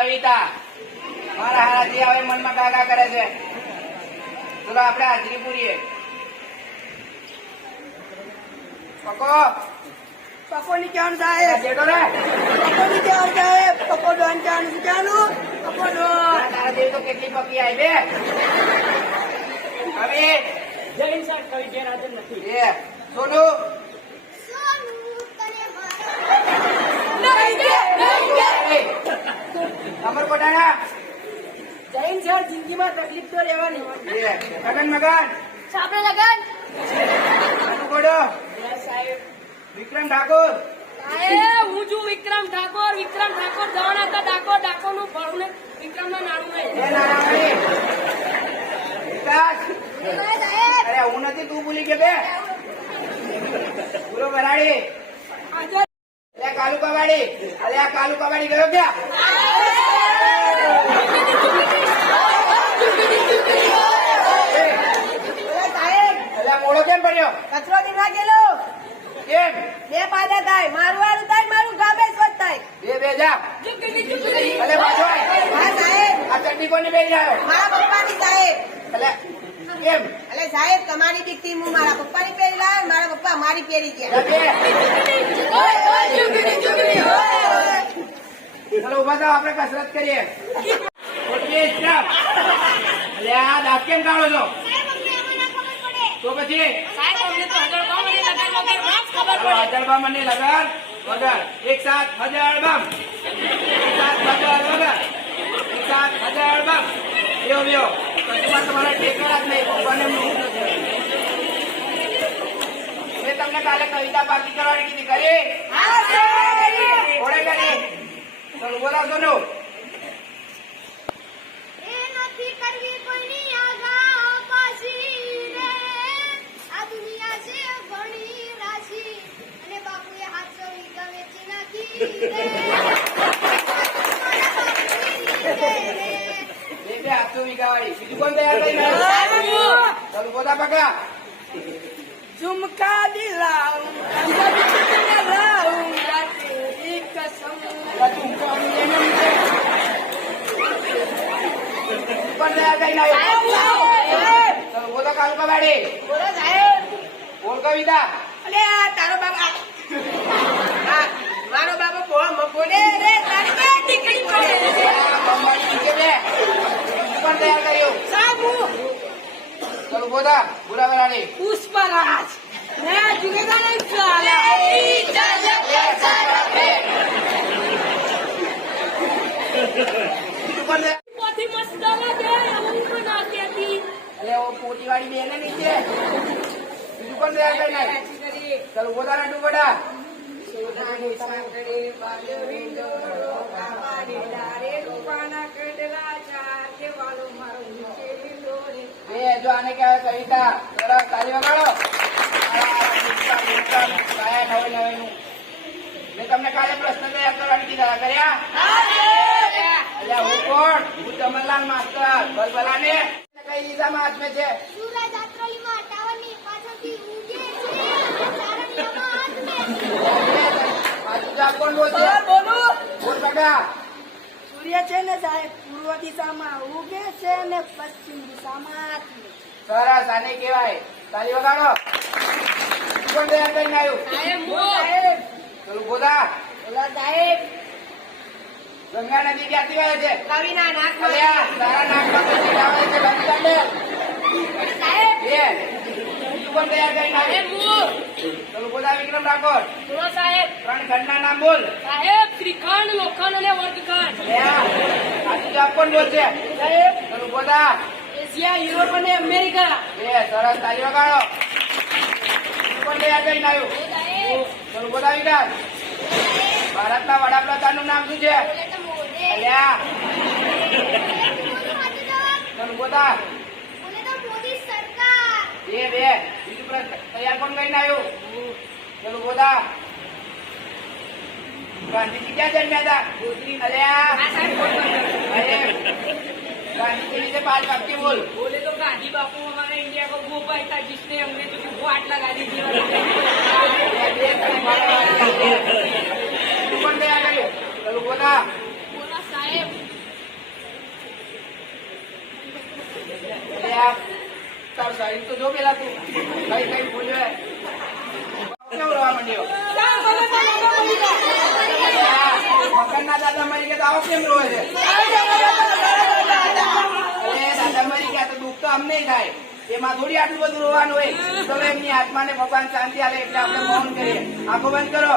કવિતા મારા હારાથી હવે મનમાં કાકા કરે છે. ચલો આપણે હાજરી પૂરીએ. પકો પકોની ચાણ સાહેબ, જેટો રે પકોની ચાણ સાહેબ, પકો ડોન ચાણ ચાલુ, પકો ડોન. તારા જેવી તો કેટલી પકી આવી બે. હવે જૈન સાહેબ કવિ ગેરહાજર નથી. એ સોનું અમર કોટાના જૈન સાહેબ જિંદગીમાં તકલીફ તો રહેવાની. લગન મગન સાપડે લગન કોડો સાહેબ. વિક્રમ ઠાકોર હું છું વિક્રમ ઠાકોર. વિક્રમ ઠાકોર જવાના હતા ડાકોર. ડાકોર નું ભણું ને વિક્રમ ના નાનું નહીં. એ નારાયણી વિકાસ. અરે હું નથી, તું ભૂલી કે બે પૂરો બરાડી. અરે કાલુ કવાડી, અરે આ કાલુ કવાડી ગયો ક્યાં? અરે મોડો કેમ પડ્યો? કચરો દીવા ગયેલો. કેમ? બે ફાયદા થાય, મારું વાળું થાય, મારું ગામે સ્વચ્છ થાય. બે જા. અરે પાછો આય. હા સાહેબ, આ ચટણી કોને બેસી રહ્યો? મારા પપ્પાની સાહેબ. અલે કેમ? એટલે સાહેબ તમારી દીકરી હું મારા પપ્પાની પહેરી લાવ્યો, મારા પપ્પા મારી પહેરી ગયા. ચલો ઉભા થાવ, આપણે કસરત કરીએ. અલે આ દાંત કેમ કાઢો છો? તો પછી હજારબા મને લગન વગર એક સાથ હજારબા, એક સાથ હજાર વગર, એક સાથ હજારબા. લ્યો લ્યો, કચ્છમાં તમારા ઠેકાણા જ નહીં. ભગવાને મેં તમને કાલે કવિતા પાકી કરવાની કીધી, કરી? ઓળે કરી. ચલો બોલાવજો નો. બે 800 વીઘા વાળી બીજું કોણ તૈયાર કરી નાખ્યું? ચલો બોલા પકા. ઝુમકા દિલાઉં કસમ. કોણ તૈયાર કરી નાખ્યું? ચલો બોલા કાલુ કવાડી. બોલો સાહેબ. બોલ કવિતા. અલે આ તારો બાબા, મારો બાબા બોલે રે તારી બે દીકરી બોલે. કોણ તૈયાર કર્યું? સાબુ ચલો બોલા બુરાવરાની. પુષ્પરાજ ને જુગેદાર ચાલે. બીજું કોણ તૈયાર? પોથી મસ્ત લાગે હું પણ નાતી હતી. અરે ઓ પોતીવાળી બેન નીચે. બીજું કોણ તૈયાર કરી નાખ્યું? ચલો બોલા નાટુ બડા. સોનાની સાંકળે બાંધવીનો રોકાવાની ડારે રોપાના કડલા ચાર કે વાલો મારો નીચે લીલો રે. જો આને કહેવાય કવિતા. સરસ, તાળી વગાડો. મેં તમને કાલે પ્રશ્ન તૈયાર કરવાની કીધા, કર્યા? અલ્યા હું કોણ? હું ચમનલાલ માસ્ટર. બલબલાને કઈ દિશામાં હાથમે છે? સૂરજ આત્રોલીમાં ટાવરની પાછળથી ઉગે છે. તારણિયામાં હાથમે. પાછું જવાબ કોણ બોલશે? બોલું. બોલ કાકા. સૂર્ય છે ને સાહેબ પૂર્વ દિશામાં ઉગે છે ને પશ્ચિમ દિશામાં આથમે. સરસ, આને કહેવાય. તાળી વગાડો. કોણ તૈયાર કરીને આવ્યું? સાહેબ ચલો બોલા. બોલો સાહેબ. ગંગા નદી ક્યાંથી વહે છે? કવિના નાકમાં. અલ્યા, તારા નાકમાં પછી આવે છે બંધ કરી દે. સાહેબ બે. બીજું કોણ તૈયાર કરીને આવ્યું? ચલો બોલા વિક્રમ ઠાકોર. બોલો સાહેબ. 3 ખંડના નામ બોલ. સાહેબ શ્રીખંડ લોખંડ અને વર્ગખંડ. અલ્યા, સાચું જવાબ કોણ બોલશે? સાહેબ ચલો બોલા. એશિયા યુરોપ અને અમેરિકા. બે. સરસ, તાળી વગાડો. બીજું કોણ તૈયાર કરીને આવ્યું? ચલો બોલા વિકાસ. ભારતના વડાપ્રધાનનું નામ શું છે? અલ્યા, ચલો બોલા. બોલે તો મોદી સરકાર. બે. બીજું પ્રશ્ન તૈયાર કોણ કરીને આવ્યું? ચલો બોલા. ગાંધીજી ક્યાં જન્મ્યા હતા? અલ્યા, અરે गांधी जी से 5 वाक्य बोल। बोले तो गांधी बापू हमारे इंडिया को वो पाया था जिसने अंग्रेजों की वाट लगा दी थी। चलो बोला बोला साहेब સાઈડ તો જો પેલા તું કઈ કઈ બોલ્યો કેમ રોવા માંડ્યો? મકાનના દાદા મરી ગયા તો આવો કેમ રોવે છે? અરે દાદા મરી ગયા તો દુઃખ તો અમને થાય, એમાં થોડી આટલું બધું રોવાનું હોય. તો હવે એમની આત્માને ભગવાન શાંતિ આપે એટલે આપણે મૌન કરીએ. આંખો બંધ કરો.